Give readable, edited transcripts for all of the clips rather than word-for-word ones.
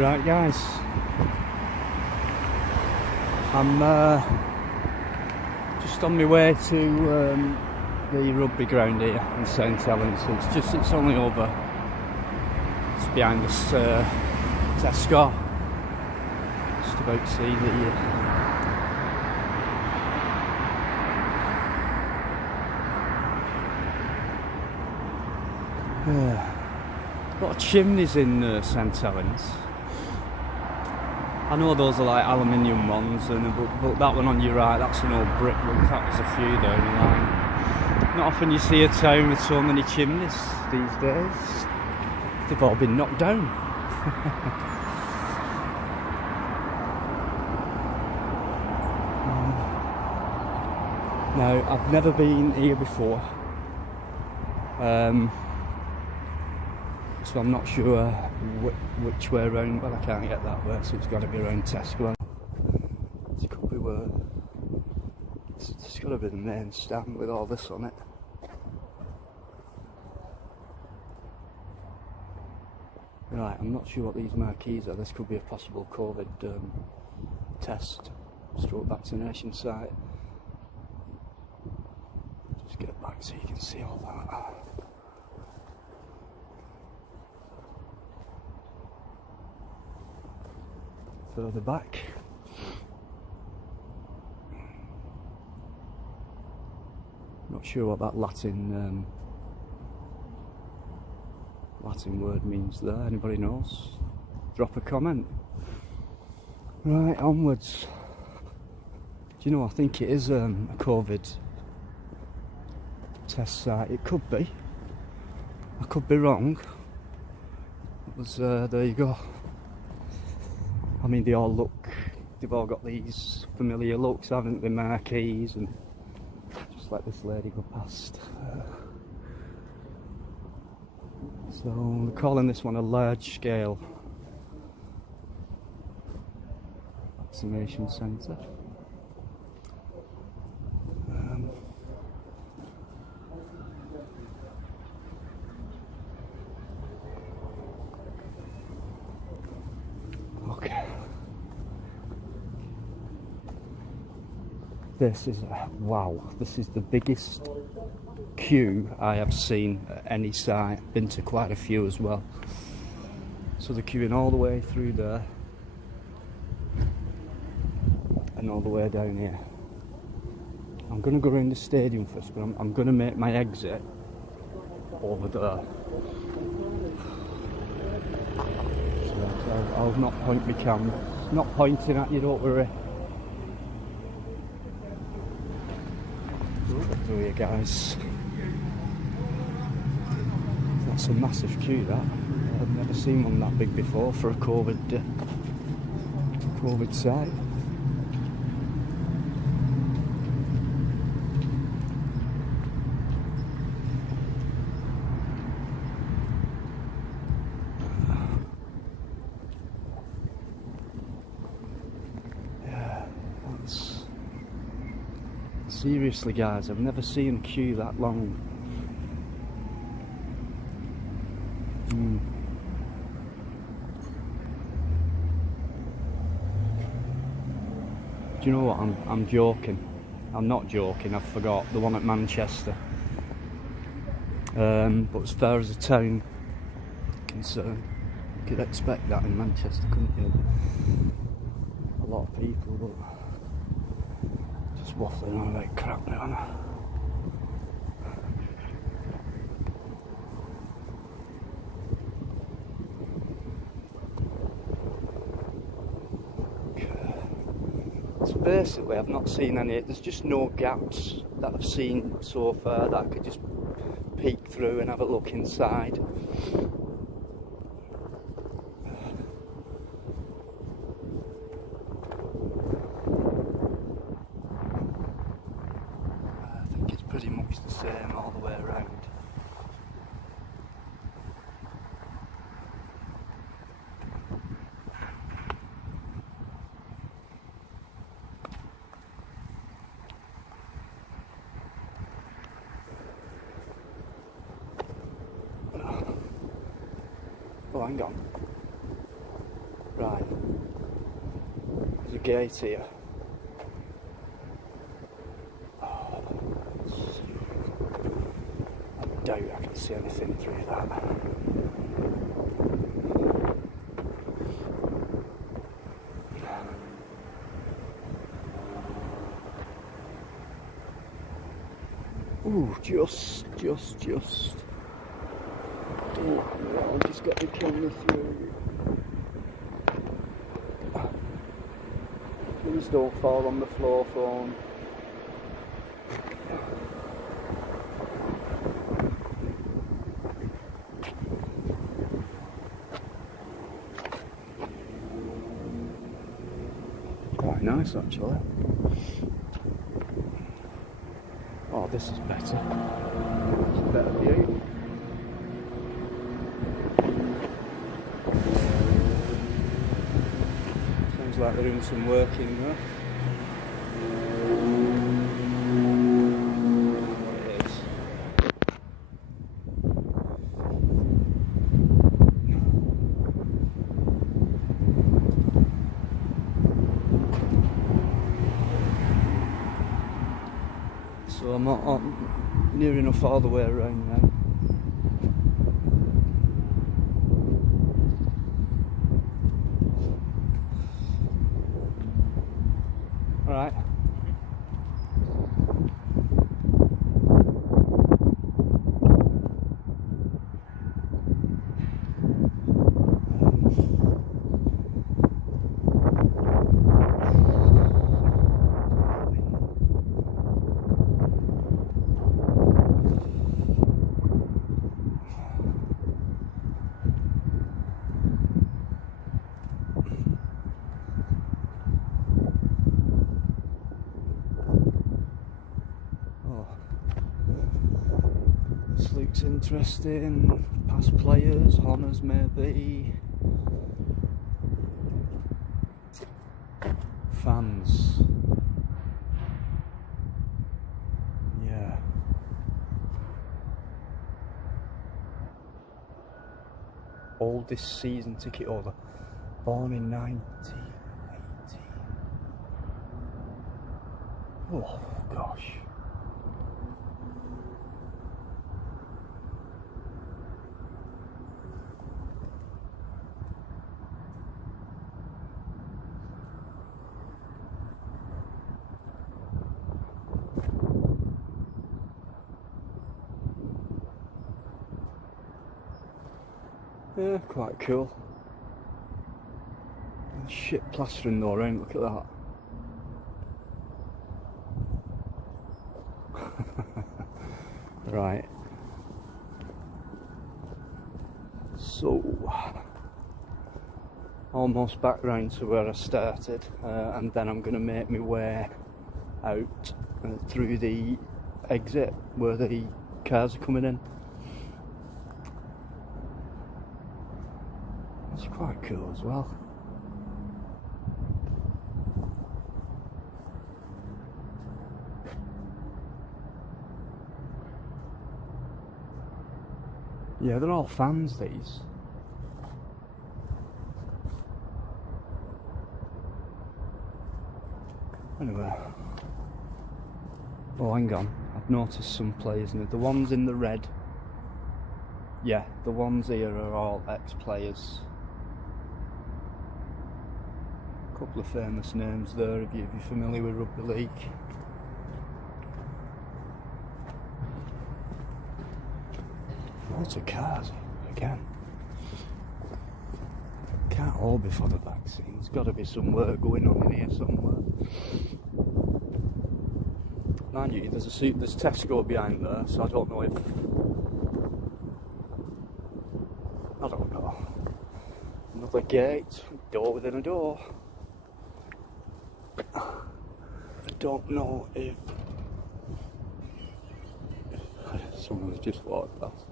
Right guys, I'm just on my way to the rugby ground here in St Helens. It's only over, it's behind this Tesco. Just about to see a lot of chimneys in St Helens. I know those are like aluminium ones, but that one on your right, that's an old brick one. In fact, there's a few down the line. Not often you see a town with so many chimneys these days. They've all been knocked down. Now, I've never been here before, so I'm not sure which way around. Well, I can't get that way, so it's got to be around Tesco. It could be where it's got to be the main stand with all this on it. Right, I'm not sure what these marquees are. This could be a possible COVID test stroke vaccination site. Just get back so you can see all that. Further back, not sure what that Latin word means there. Anybody knows? Drop a comment. Right, onwards. Do you know, I think it is a COVID test site. It could be. I could be wrong. There you go. I mean, they've all got these familiar looks, haven't they? Marquees, and just let this lady go past. So they're calling this one a large scale vaccination centre. Okay. This is wow. This is the biggest queue I have seen at any site. Been to quite a few as well. So they're queuing all the way through there and all the way down here. I'm going to go around the stadium first, but I'm going to make my exit over there. So I'll not point my camera. It's not pointing at you, don't worry. Look through here, guys. That's a massive queue, that. I've never seen one that big before for a COVID site. Yeah, that's... Seriously, guys, I've never seen a queue that long. Do you know what? I'm joking. I'm not joking. I forgot the one at Manchester. But as far as the town concerned, you could expect that in Manchester, couldn't you? A lot of people, but just waffling on about crap now, aren't I? So basically, I've not seen any. There's just no gaps that I've seen so far that I could just peek through and have a look inside. I think it's pretty much the same all the way around. Oh, hang on. Right. There's a gate here. Oh, I doubt I can see anything through that. Ooh, just. Oh, I'll just get the camera through. Please don't fall on the floor, phone. Quite nice, actually. Oh, this is better. It's a better view. Sounds like they're doing some work in there. It is. So I'm near enough all the way around now. Alright. This looks interesting. Past players, honours maybe. Fans. Yeah. Oldest season ticket holder. Born in 1980. Oh gosh. Yeah, quite cool. Shit plastering though around, look at that. Right. So, almost back round to where I started, and then I'm going to make my way out through the exit where the cars are coming in. It's quite cool as well. Yeah, they're all fans, these. Anyway. Oh, hang on. I've noticed some players in it. The ones in the red. Yeah, the ones here are all ex-players. A couple of famous names there if you're familiar with rugby league. Lots of cars again. Can't all be for the vaccine. There's got to be some work going on in here somewhere. Mind you, there's Tesco behind there, so I don't know if... I don't know. Another gate, door within a door. I don't know if... Someone's just walked past.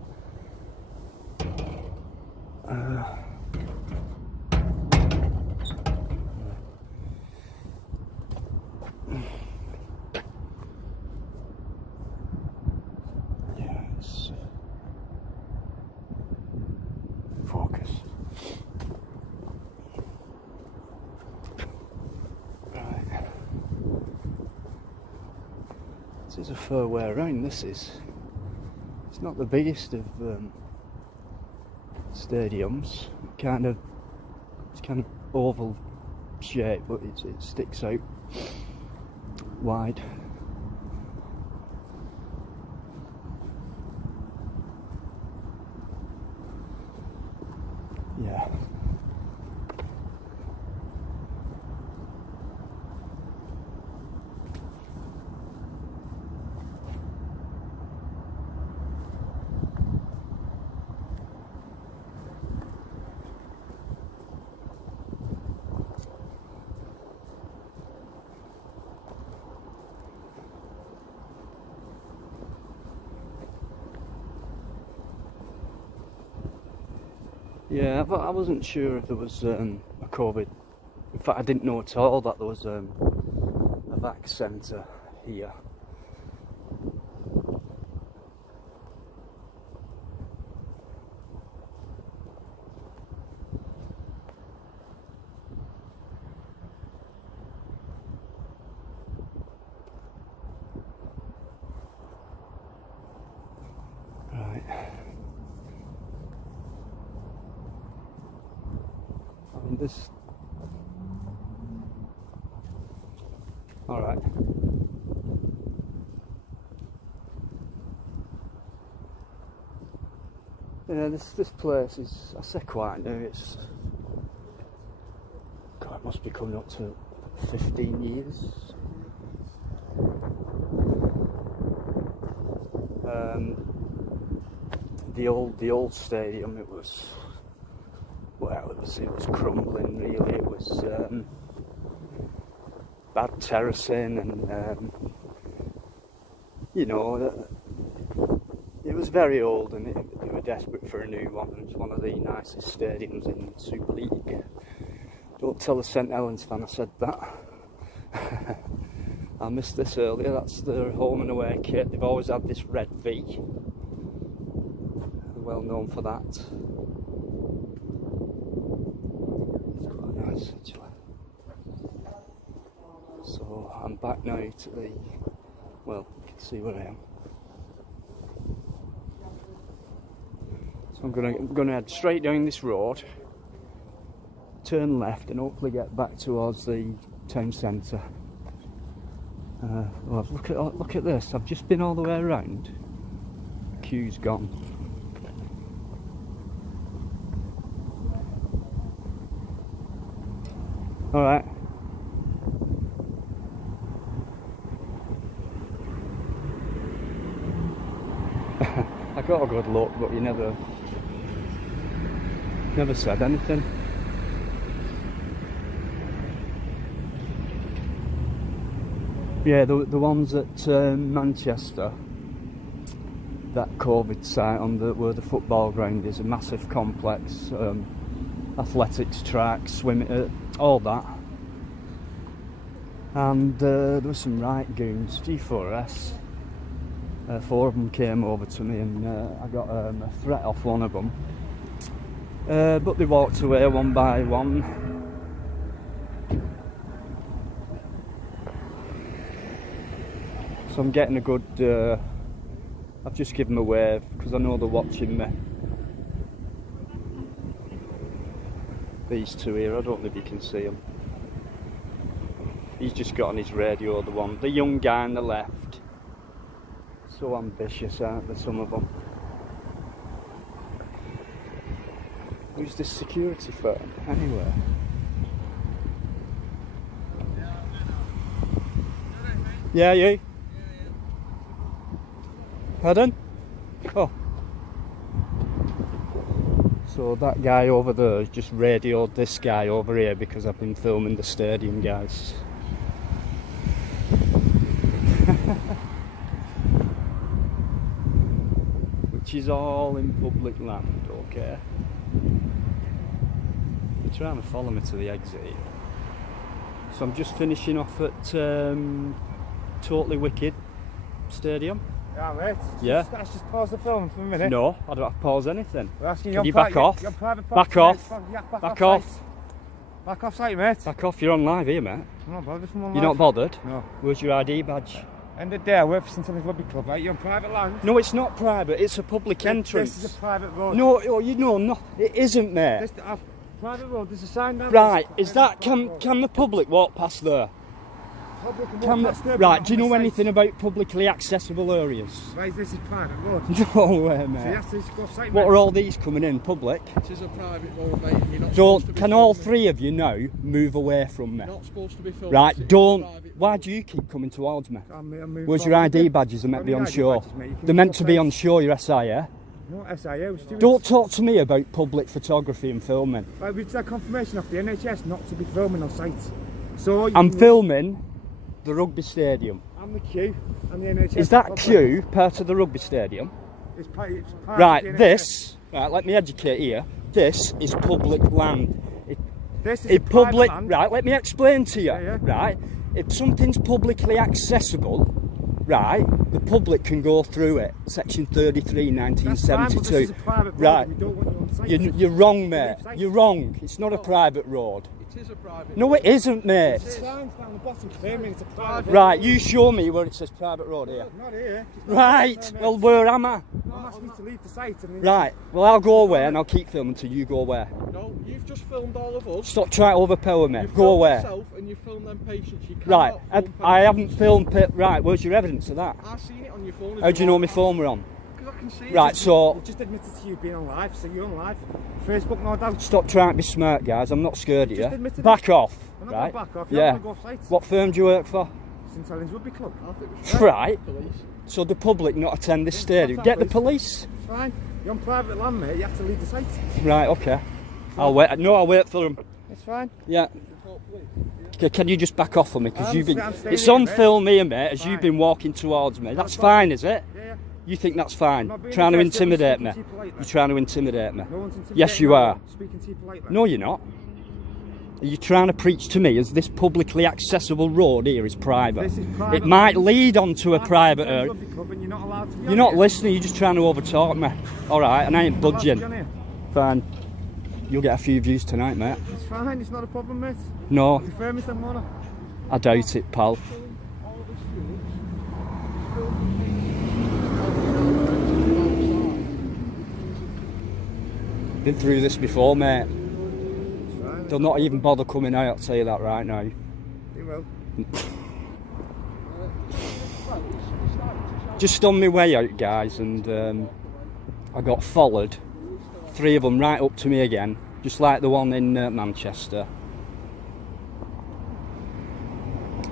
Yes. Focus. is a fair way around. This is. It's not the biggest of stadiums. It's kind of oval shape, but it sticks out wide. Yeah. Yeah, but I wasn't sure if there was a COVID. In fact, I didn't know at all that there was a vac centre here. Right. I mean, this. All right. Yeah, this place is, I say, quite new. It's, God, it must be coming up to 15 years. The old stadium, it was crumbling really. It was bad terracing, and you know, it was very old, and they were desperate for a new one. It was one of the nicest stadiums in Super League. Don't tell the St Helens fan I said that. I missed this earlier. That's their home and away kit. They've always had this red V. They're well known for that. It's quite nice actually. So I'm back now to the, well, you can see where I am. So I'm gonna head straight down this road, turn left, and hopefully get back towards the town centre. Well, look at this. I've just been all the way around. Queue's gone. All right. I got a good look, but you never said anything. Yeah, the ones at Manchester, that COVID site on where the football ground is, a massive complex, athletics track, swimming, all that. And there were some right goons, G4S. 4 of them came over to me, and I got a threat off one of them. But they walked away one by one. So I'm getting a good, I've just given them a wave because I know they're watching me. These two here, I don't know if you can see them. He's just got on his radio, the young guy on the left. So ambitious, aren't they, some of them? Who's this security firm, anyway? Yeah, you? Pardon? Oh. So that guy over there has just radioed this guy over here because I've been filming the stadium, guys. Which is all in public land, okay? They're trying to follow me to the exit here. So I'm just finishing off at Totally Wicked Stadium. Yeah, mate. Yeah. Let's just pause the film for a minute. No, I don't have to pause anything. We're asking Can you back off? Back off. Back off. Back off site, mate. Back off, you're on live here, mate. I'm not bothered from on You're live. not bothered? No. Where's your ID badge? End of the day, I work for St Helens Rugby Club, right? You're on private land. No, it's not private. It's a public entrance. This is a private road. No, you know, no, it isn't, mate. This private road. There's a sign down. Right, is that can the public walk past there? Public can walk past there, right, do you know anything about publicly accessible areas? Right, this is private road. No way, mate. So you have to just go off site, What mate. are all these coming in public? It is a private road, mate. You're not So supposed to be can all filming. three of you now move away from me? You're not supposed to be filming. Right, It's a don't. private Why road. do you keep coming towards me? I'm moving Where's your forward. ID badges? They're meant to be Got on my ID show. badges, mate. You can They're meant go to be off on show, your SIA. No, SIO, stewards. Don't talk to me about public photography and filming. Right, we've had confirmation off the NHS not to be filming on site. So I'm filming the rugby stadium. I'm the queue and the NHS. Is that queue part of the rugby stadium? It's part of the Right, NHS. right, let me educate here. This is public land. This is If private public, land. right, let me explain to you, Yeah. right? If something's publicly accessible, right, the public can go through it. Section 33, That's fine, but 1972. this is a private road Right. and we don't want you on site. You're wrong, mate. Leave site. You're wrong. It's not a private road. It is a private No, road. it isn't, mate. Signs down the bottom claiming it's a private road. Right, you show me where it says private road here. Not here. Right, well, where am I? I'm asking you to leave the site. And then Right, well, I'll go away and I'll keep filming until you go away. No, you've just filmed all of us. Stop trying to overpower me. You Go filmed away. yourself and you filmed them patients. You Right, cannot film I haven't patients. filmed. Right, where's your evidence of that? I've seen it on your phone. How do you know my phone were on? Because I can see Right, it. so You've just admitted to you being on live, so you're on live. Facebook, no doubt. stop trying to be smart, guys. I'm not scared of Just you. admitted Back off. I'm not Right? going back off. You're Yeah. not going to go off site. What firm do you work for? St Helens Rugby Club. I think it was Right. police. So the public not attend this stadium. that, Get the please. police. It's fine. You're on private land, mate. You have to leave the site. Right, okay. I'll wait. No, I'll wait for them. It's fine. Yeah. Okay, can you just back off for me? Because you've been. I'm staying It's here, on mate. film here, mate, as Fine. you've been walking towards me. That's fine. fine, is it? Yeah, yeah. You think that's fine? not being Trying to aggressive, I'm intimidate me? speaking to you politely. You're trying to intimidate me? No one's intimidating Yes, you are. I'm speaking to you politely. No, you're not. Are you trying to preach to me as this publicly accessible road here is private? This is private It might land. lead onto a I'm private St Helens area. Rugby Club and you're not allowed to be You're on not here. listening, you're just trying to overtalk me. Alright, and I ain't You're not allowed to be on budging. here. Fine. You'll get a few views tonight, mate. It's fine. It's not a problem, mate. No, You firm, Mr. Mona. I doubt it, pal. Been through this before, mate. It's fine. They'll not even bother coming out, I'll tell you that right now. You will. Just on my way out, guys, and I got followed. 3 of them right up to me again, just like the one in Manchester.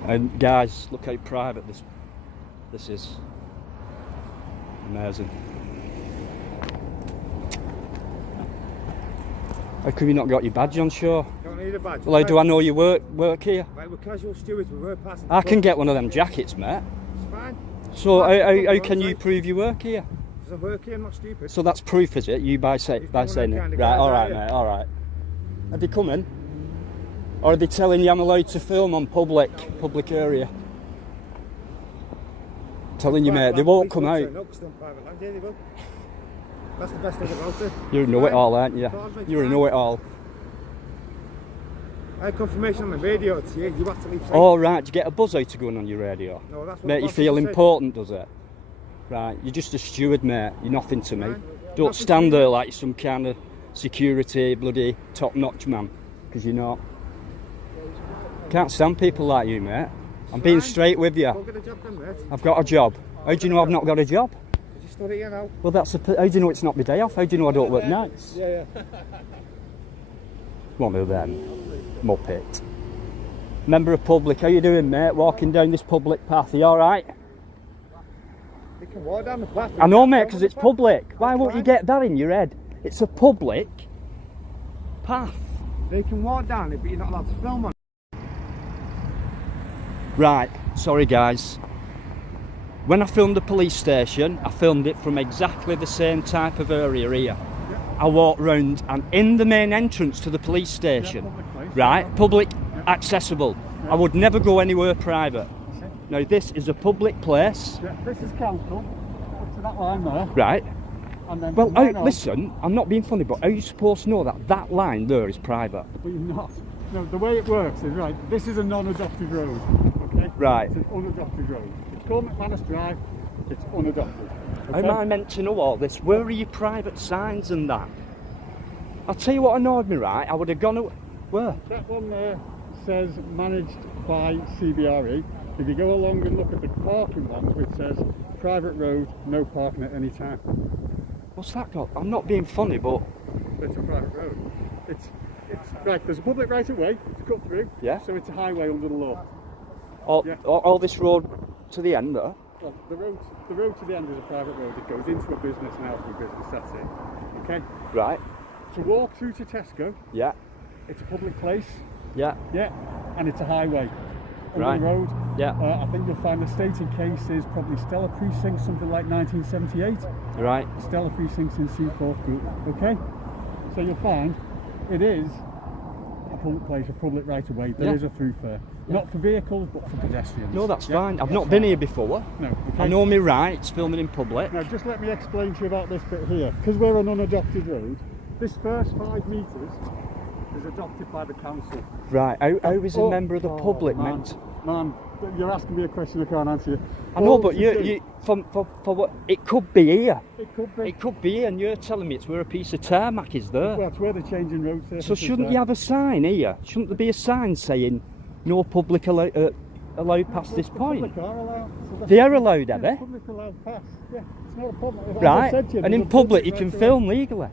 And guys, look how private this is. Amazing. How come you not got your badge on show? Don't need a badge. Well, how do I know you work here? Right, we're casual stewards. We work past. I can get one of them jackets, mate. It's fine. So how can you prove you work here? Because I work here, I'm not stupid. So that's proof, is it? You by saying one of them it? kind of Right, guys, alright, are you? mate, alright. Are they coming? Or are they telling you I'm allowed to film on public area? Telling you, mate, they won't come out. No, 'cause they're on private land. Yeah, they will. That's the best thing about it. You're a know-it-all, aren't you? Fine. You're a know-it-all. I had confirmation on the radio to you. You have to leave site. Oh, right, do you get a buzz out of going on your radio? No, that's what Make you boss feel said. important, does it? Right, you're just a steward, mate. You're nothing to me. Fine. Don't Nothing to stand you. there like you're some kind of security, bloody top-notch man, because you're not. Can't stand people like you, mate. I'm being Fine. straight with you. Go get a job then, mate. I've got a job. How do you know I've not got a job? You study here now. Well, how do you know it's not my day off? How do you know I don't work nights? Yeah. One of them. Muppet. Member of public, how you doing, mate? Walking down this public path, are you alright? You can walk down the path. I know, mate, because it's public. Why won't you get that in your head? It's a public path. They can walk down it, but you're not allowed to film on it. Right, sorry guys. When I filmed the police station, I filmed it from exactly the same type of area here. I walked round and in the main entrance to the police station, public place. right, public, accessible. I would never go anywhere private. Now this is a public place, Yeah, this is council. Up to that line there. right? And then Well, from there on- listen, I'm not being funny, but how are you supposed to know that that line there is private? But you're not. No, the way it works is, right, this is a non-adopted road, okay? Right. It's an unadopted road. called McManus Drive. It's unadopted. How am I meant to know all this? Where are your private signs and that? I'll tell you what annoyed me, right? I would have gone... Where? That one there says managed by CBRE. If you go along and look at the parking ones, which says private road, no parking at any time. What's that got? I'm not being funny, but... It's a private road. It's right, there's a public right of way to cut through. Yeah. So it's a highway under the law. All this road to the end there? Well, the road to the end is a private road that goes into a business and out of a business, that's it. Okay? Right. To walk through to Tesco, Yeah. it's a public place, Yeah. yeah, and it's a highway. Under Right. the road. Yeah. I think you'll find the stated case is probably Stella Precinct, something like 1978. Right. Stella Precincts in Seaforth Group, okay? So you'll find it is a public place, a public right of way. There is a through fare. Not for vehicles, but for pedestrians. No, that's Yeah? fine. I've That's not been fine. here before. No, okay. I know me rights, filming in public. Now just let me explain to you about this bit here. Because we're an unadopted road, this first 5 metres is adopted by the council. Right. How is a member of the public man, meant? Man, you're asking me a question I can't answer you. I know, All but to you do- for what? It could be here. It could be. It could be here, and you're telling me it's where a piece of tarmac is there. Well, it's where they're changing road surfaces. So shouldn't there. you have a sign here? Shouldn't there be a sign saying no public allowed past this The point? public are allowed. So that's- They are allowed, yeah, are they? Public allowed pass. Yeah, it's not a problem. As I Right. said to you, And in there's a public you right can to- film legally.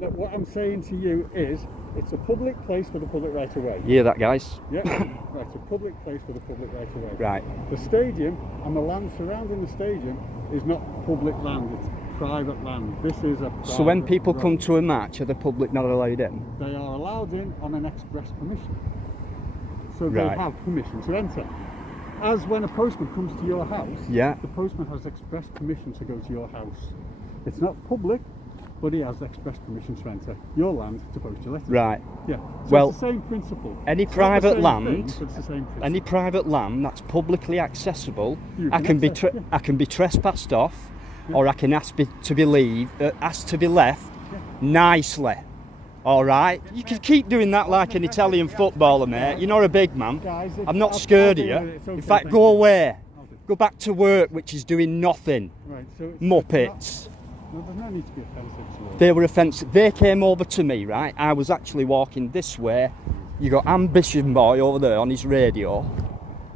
Look, what I'm saying to you is, it's a public place for the public right of way. You hear that, guys? Yeah, right. It's a public place for the public right of way. Right. The stadium and the land surrounding the stadium is not public land. It's private land. This is a. So when private people road. come to a match, are the public not allowed in? They are allowed in on an express permission. So they Right. have permission to enter. As when a postman comes to your house, Yeah. the postman has express permission to go to your house. It's not public, but he has express permission to enter your land to post your letters. Right. Yeah. So Well, it's the same principle. any It's not the private same land- thing, but it's the same principle. Any private land that's publicly accessible, You I can can be access, yeah. I can be trespassed off, or I can ask to be asked to be left nicely. All right, you can keep doing that like an Italian footballer, mate. You're not a big man. Guys, I'm not I'll scared of deal you. with it. It's okay, In fact, thank go you. away. I'll do. Go back to work, which is doing nothing. Right. So it's Muppets. No, there's no need to be offensive to us. They were offensive. They came over to me, right? I was actually walking this way. You got Ambition Boy over there on his radio,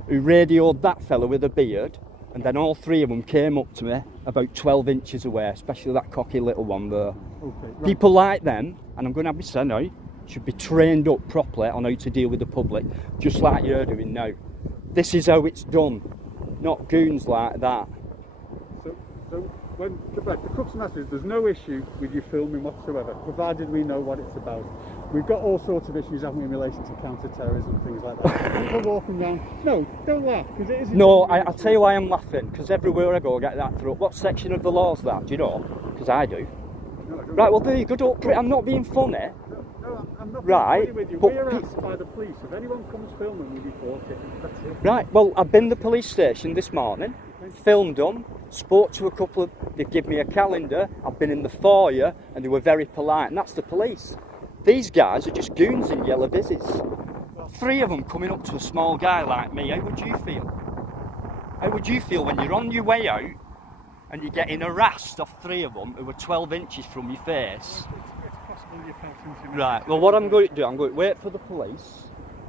who radioed that fella with a beard, and then all three of them came up to me about 12 inches away, especially that cocky little one there. Okay. Right. People like them, and I'm going to have my say now, should be trained up properly on how to deal with the public, just like you're doing now. This is how it's done, not goons like that. So when the crux and matter is, there's no issue with you filming whatsoever, provided we know what it's about. We've got all sorts of issues, haven't we, in relation to counter-terrorism and things like that. People walking around. No, don't laugh, because it is. No, I'll tell you why I'm laughing, because everywhere I go I get that through. What section of the law's that? Do you know? Because I do. No, I don't Right, know. well there you go, don't I'm not being funny. No, I'm not Right, being funny with you. but We're asked by the police. If anyone comes filming, we report it. That's it. Right, well I've been to the police station this morning, filmed them, spoke to a couple of, they give me a calendar, I've been in the foyer and they were very polite, and that's the police. These guys are just goons in yellow vises. Three of them coming up to a small guy like me, how would you feel? How would you feel when you're on your way out and you're getting harassed off three of them who are 12 inches from your face? It's possible you felt intimidation. Right, well what I'm going to do, I'm going to wait for the police.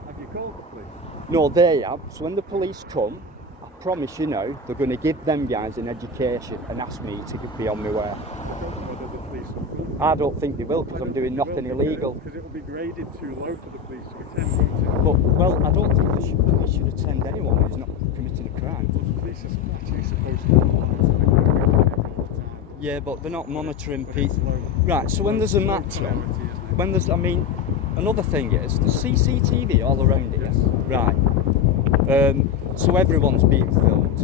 Have you called the police? No, they have. So when the police come, I promise you now, they're going to give them guys an education and ask me to be on my way. I don't know whether the police will. I don't think they will, because I'm doing nothing illegal. Because it will be graded too low for the police to attend, won't it? But, well, I don't think the police should attend anyone who's not committing a crime. The police are actually supposed to monitor the crowd. Yeah, but they're not monitoring But it's people. low. Right, so when there's a Low match priority, on, isn't it? when there's, I mean, another thing is, there's CCTV all around here. Yes. Right. So everyone's being filmed.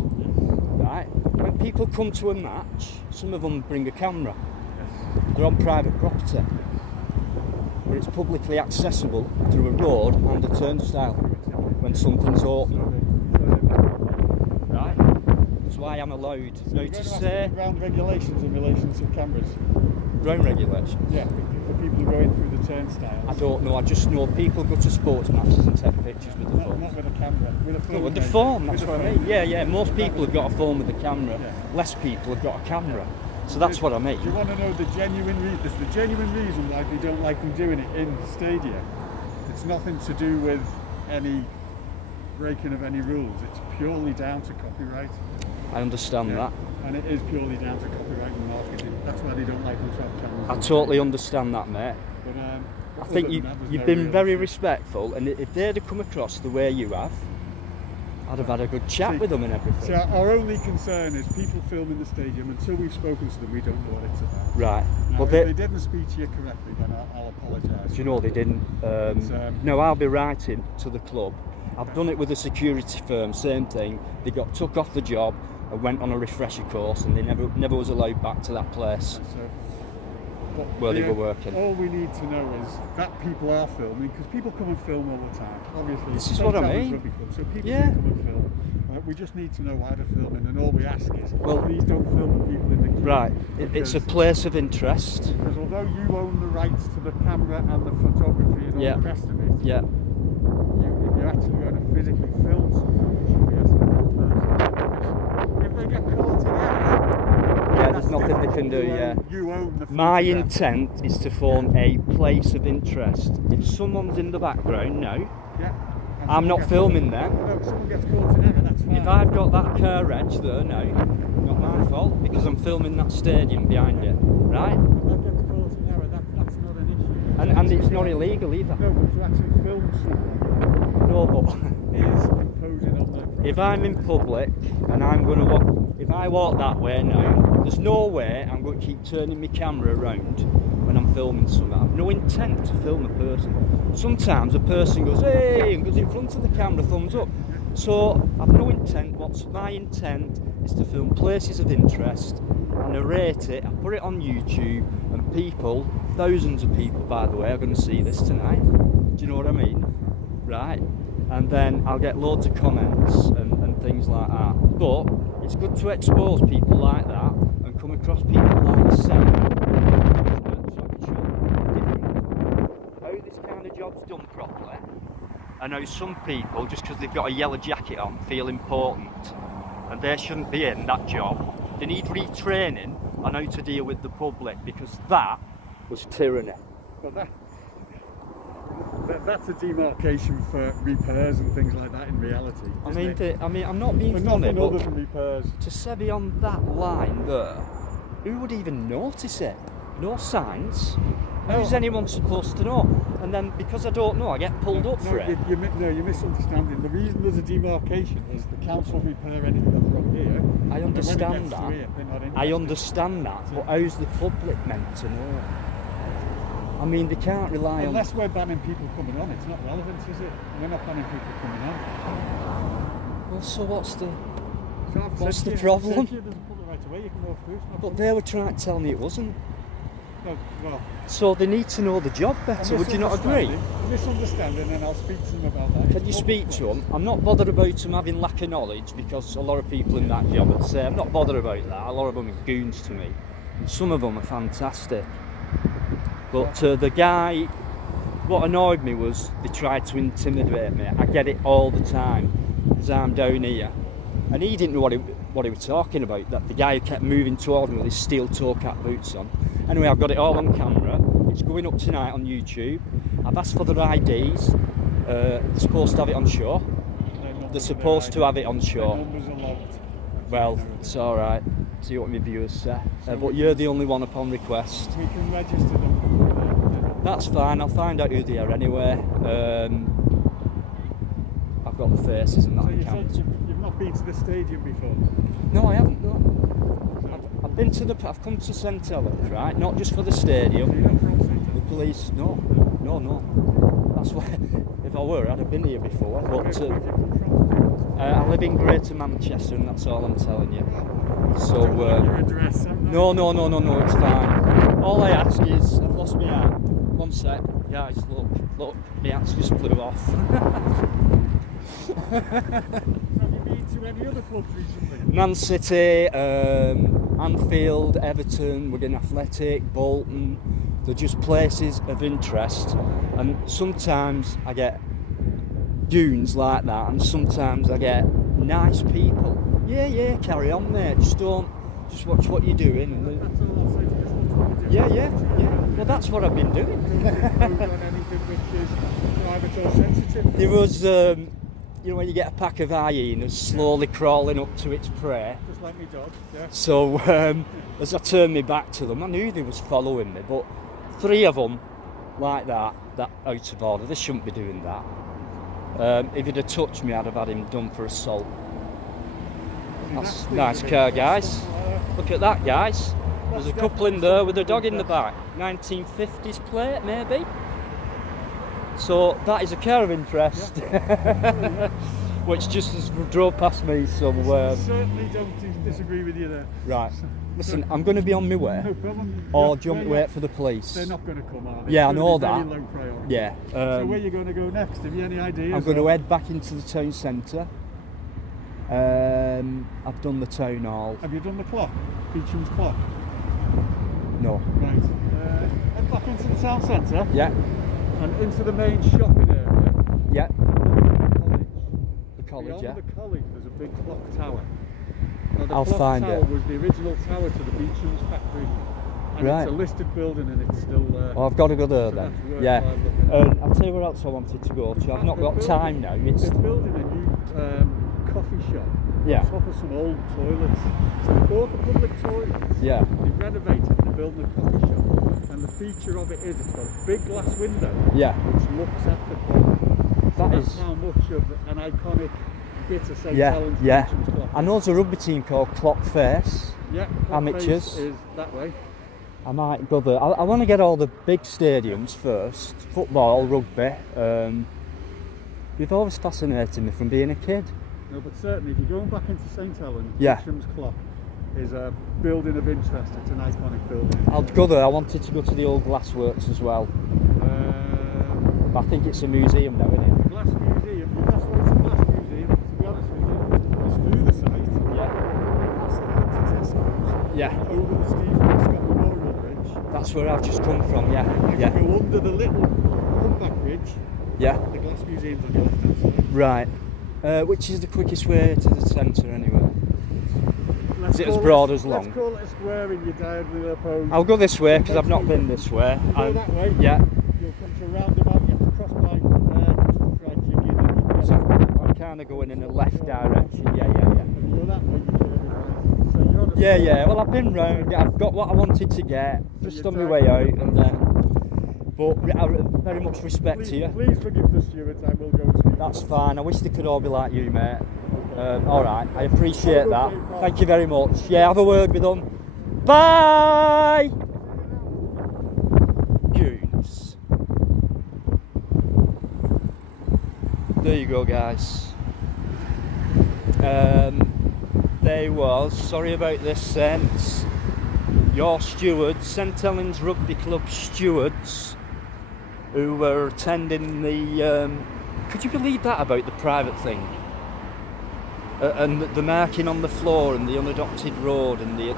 Right. When people come to a match, some of them bring a camera. They're on private property, but it's publicly accessible through a road and a turnstile when something's open. Right? That's why I'm allowed. Now to say, Ground regulations in relation to cameras. ground regulations? Yeah, for people who go in through the turnstiles. I don't know. I just know people go to sports matches and take pictures with the phone. Not with a camera, with a phone. No, with the maybe. phone, that's With a what I phone. mean. Yeah. Most people have got a phone with a camera. Yeah. Less people have got a camera. So that's what I mean. Do you want to know the genuine reason? There's the genuine reason why they don't like them doing it in the stadium. It's nothing to do with any breaking of any rules. It's purely down to copyright. I understand that. And it is purely down to copyright and marketing. That's why they don't like them to have cameras. I totally understand that, mate. But, I think other than that, there's you've no been real very issue. respectful, and if they'd have come across the way you have, I'd have had a good chat with them and everything. So our only concern is people filming the stadium. Until we've spoken to them, we don't know what it's about. Right. Now, Well, if they they didn't speak to you correctly, then I'll apologise. do you know they didn't? No, I'll be writing to the club. I've done it with a security firm, same thing. They got took off the job and went on a refresher course, and they never was allowed back to that place where they were working. All we need to know is that people are filming, because people come and film all the time. Obviously, This is St what I Helens mean. Rugby Club, so people Yeah. do come and film. We just need to know why they're filming, and all we ask is, Well- please don't film the people in the queue. Right. It's a place of interest. Because although you own the rights to the camera and the photography and all Yeah. the rest of it, Yeah. if you're actually going to physically film someone, you should be asking that person. If they get caught in error, Yeah. There's nothing they can do. Yeah. you own the My photograph. intent is to form a place of interest. If someone's in the background, no, Yeah. And I'm someone not gets- filming them. No, if someone gets caught in error, that's fine. If I've got that car reg there, no, not my fault, because I'm filming that stadium behind it, right? If that gets caught in error, that's not an issue. And it's not illegal either. No, but to actually film someone No, but is imposing on their property. if I'm in public and I'm going to walk, if I walk that way now, there's no way I'm going to keep turning my camera around when I'm filming something. I've no intent to film a person. Sometimes a person goes, hey, and goes in front of the camera, thumbs up. So I've no intent. What's my intent is to film places of interest, I narrate it, I put it on YouTube, and people, thousands of people by the way, are going to see this tonight. Do you know what I mean? Right? And then I'll get loads of comments and things like that. But it's good to expose people like that and come across people like yourself, so I can show them how this kind of job's done properly. I know some people, just because they've got a yellow jacket on, feel important, and they shouldn't be in that job. They need retraining on how to deal with the public, because that was tyranny. But that's a demarcation for repairs and things like that in reality. I isn't mean, it? I'm not being For funny, nothing other but than repairs. to say beyond that line there, who would even notice it? No signs. How's anyone supposed to know? And then because I don't know, I get pulled up for it. You're misunderstanding. The reason there's a demarcation is the council repair anything that's wrong here. I and when it understand gets to that. here, they're not I interested. understand that, but how's the public meant to know? I mean, they can't rely on. Unless we're banning people coming on, it's not relevant, is it? We're not banning people coming on. Well, so what's the? So I've What's said the to you, problem? I've said to you, there's a public right away, you can walk through. It's not a But problem. they were trying to tell me it wasn't. No, well, So they need to know the job better. Would you not agree? Misunderstanding, and I'll speak to them about that. Can you speak to them? I'm not bothered about them having lack of knowledge, because a lot of people in that job would say I'm not bothered about that. A lot of them are goons to me. And some of them are fantastic. But the guy, what annoyed me was they tried to intimidate me. I get it all the time because I'm down here, and he didn't know what he was talking about. That the guy kept moving towards me with his steel toe cap boots on. Anyway, I've got it all on camera. It's going up tonight on YouTube. I've asked for their IDs. They're supposed to have it on show. They're supposed to have it on show. Numbers are logged. Well, it's all right. See what my viewers say. But you're the only one upon request. We can register them. That's fine. I'll find out who they are anyway. I've got the faces and that So on you camera. said you've not been to the stadium before? No, I haven't. No. I've been to I've come to St Helens, right? Not just for the stadium. You're not from St The Helens? police. No. That's why. If I were, I'd have been here before. But Where have you come from? I live in Greater Manchester, and that's all I'm telling you. So. Don't want your address, haven't I? No, it's fine. All I ask is, I've lost my hat. One sec, guys, look, my hat's just blew off. Have you been been to any other clubs recently? Man City, Anfield, Everton, Wigan Athletic, Bolton. They're just places of interest, and sometimes I get goons like that, and sometimes I get nice people. Yeah, carry on, mate. Just watch what you're doing. And That's all I'll say to just watch what you're doing. yeah. Well, that's what I've been doing. Move on anything which is private or sensitive. There was, when you get a pack of hyenas slowly crawling up to its prey. Just like me dog, yeah. So as I turned my back to them, I knew they was following me, but 3 of them like that out of order, they shouldn't be doing that. If he'd have touched me, I'd have had him done for assault. That's nice car, guys. Look at that, guys. There's a couple in there with a dog in the back. 1950s plate, maybe. So that is a car of interest, which just as drove past me. So certainly don't disagree with you there. right. Listen, I'm going to be on my way. No problem. Or do you want me to wait for the police? They're not going to come, are they? Yeah, I It's know gonna be that. very low priority. Yeah. So where are you going to go next? Have you any ideas? I'm going to head back into the town centre. I've done the town hall. Have you done the clock? Beecham's clock? No. Right. Head back into the town centre Yeah. and into the main shopping area. Yeah. College. The college. Beyond Yeah. the college there's a big clock tower. Now, the I'll clock find tower it. was the original tower to the Beecham's factory. And Right. it's a listed building and it's still Well, I've got to go there so then. that's worthwhile Yeah. looking at. I'll tell you where else I wanted to go to. I've not got time now. It's They're building a new coffee shop Yeah. on top of some old toilets. So they bought the public toilets, yeah. they've renovated, they're building a coffee shop. And the feature of it is it's got a big glass window Yeah. which looks at the clock. So That that's is- how much of an iconic bit of St Yeah. Helens Yeah. Beecham's clock. I know there's a rugby team called Clock Face. Yeah, Clock Amateurs. Face is that way. I might go there. I want to get all the big stadiums first. Football, rugby. You've always fascinated me from being a kid. No, but certainly if you're going back into St Helens, Yeah. Beecham's clock is a building of interest. It's an iconic building. I'll go there. I wanted to go to the old glassworks as well. But I think it's a museum now, isn't it? Glass Museum, the best way to Glass Museum, to be honest with you, is through the site. Yeah. That's the front to Tesco's. Yeah. Over the Steve Prescott Memorial Bridge. That's where I've just come from. Yeah. You Yeah. go under the little humpback bridge. Yeah. The Glass Museum's on your left hand side. Right. Which is the quickest way to the centre anyway? Let's Is it as call broad as long? Let's call it a square in your diagonal approach. I'll go this way because I've not been this way. You go that way. Yeah. You'll come to a roundabout. You have to cross by fried chicken. And you So get I'm kind of going in a left direction. Yeah. if you go that way, you get it right. So you're on a Yeah. Well, I've been round. I've got what I wanted to get. Just you're on my way out, and then. But I very much respect Please, to you. please forgive the stewards. I will go speak. That's fine. I wish they could all be like you, mate. All right. I appreciate that. Thank you very much. Yeah. Have a word with them. Bye. Goons. There you go, guys. There was. Sorry about this, Saints. Your stewards, St Helens Rugby Club stewards, who were attending the. Could you believe that about the private thing? And the marking on the floor and the unadopted road and the.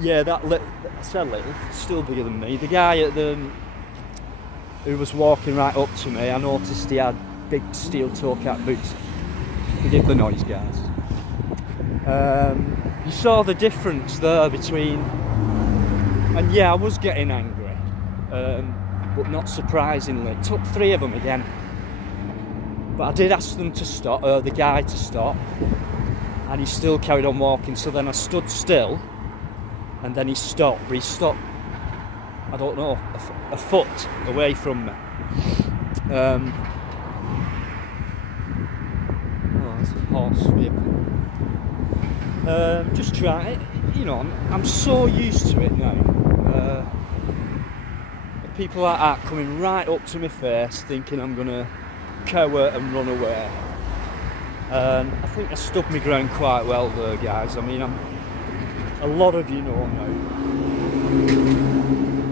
Yeah, that said little, still bigger than me. The guy at the who was walking right up to me, I noticed he had big steel toe cap boots. Forgive the noise, guys. You saw the difference there between, and yeah, I was getting angry, but not surprisingly. It took 3 of them again, but I did ask them to stop, the guy to stop, and he still carried on walking. So then I stood still, and then he stopped. But he stopped, I don't know, a foot away from me. Oh, that's a horse vehicle. Just try it. You know, I'm so used to it now. People like that coming right up to my face, thinking I'm gonna cower and run away. I think I stood my ground quite well there, guys. I mean, a lot of you know now.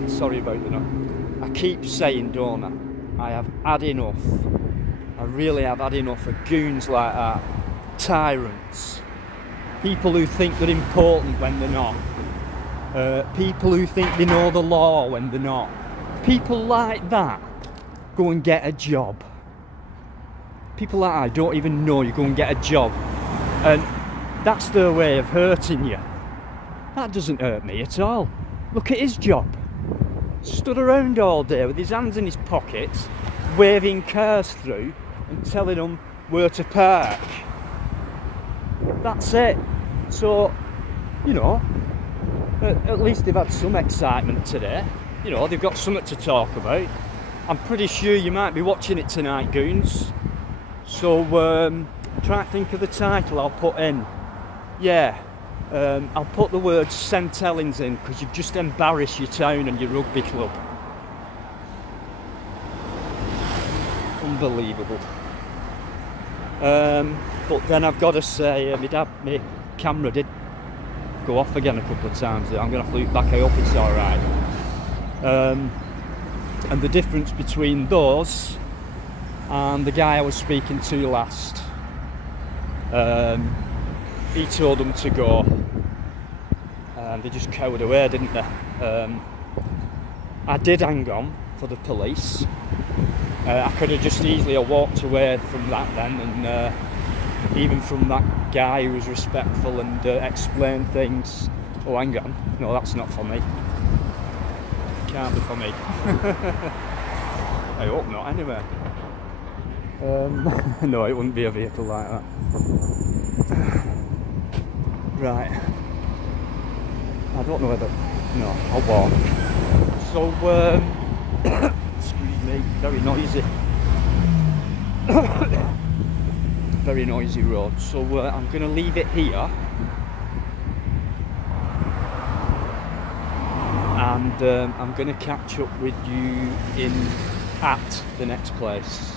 Sorry about the noise. I keep saying, don't I? I have had enough. I really have had enough of goons like that. Tyrants. People who think they're important when they're not. People who think they know the law when they're not. People like that go and get a job. People like I don't even know you go and get a job. And that's their way of hurting you. That doesn't hurt me at all. Look at his job. Stood around all day with his hands in his pockets, waving cars through and telling them where to park. That's it. So, you know, at least they've had some excitement today. You know, they've got something to talk about. I'm pretty sure you might be watching it tonight, goons. So, try to think of the title I'll put in. Yeah, I'll put the word St Helens in because you've just embarrassed your town and your rugby club. Unbelievable. But then I've got to say, my camera did go off again a couple of times. I'm going to have to look back. I hope it's alright. And the difference between those and the guy I was speaking to last, he told them to go, and they just cowered away, didn't they? I did hang on for the police. I could have just easily walked away from that then, and even from that guy who was respectful and explained things. Oh, hang on, no, that's not for me. Can't be for me. I hope not, anyway. No, it wouldn't be a vehicle like that. Right. I don't know whether... No, I'll walk. So, excuse me, very noisy. Very noisy road. So I'm going to leave it here. And I'm going to catch up with you at the next place.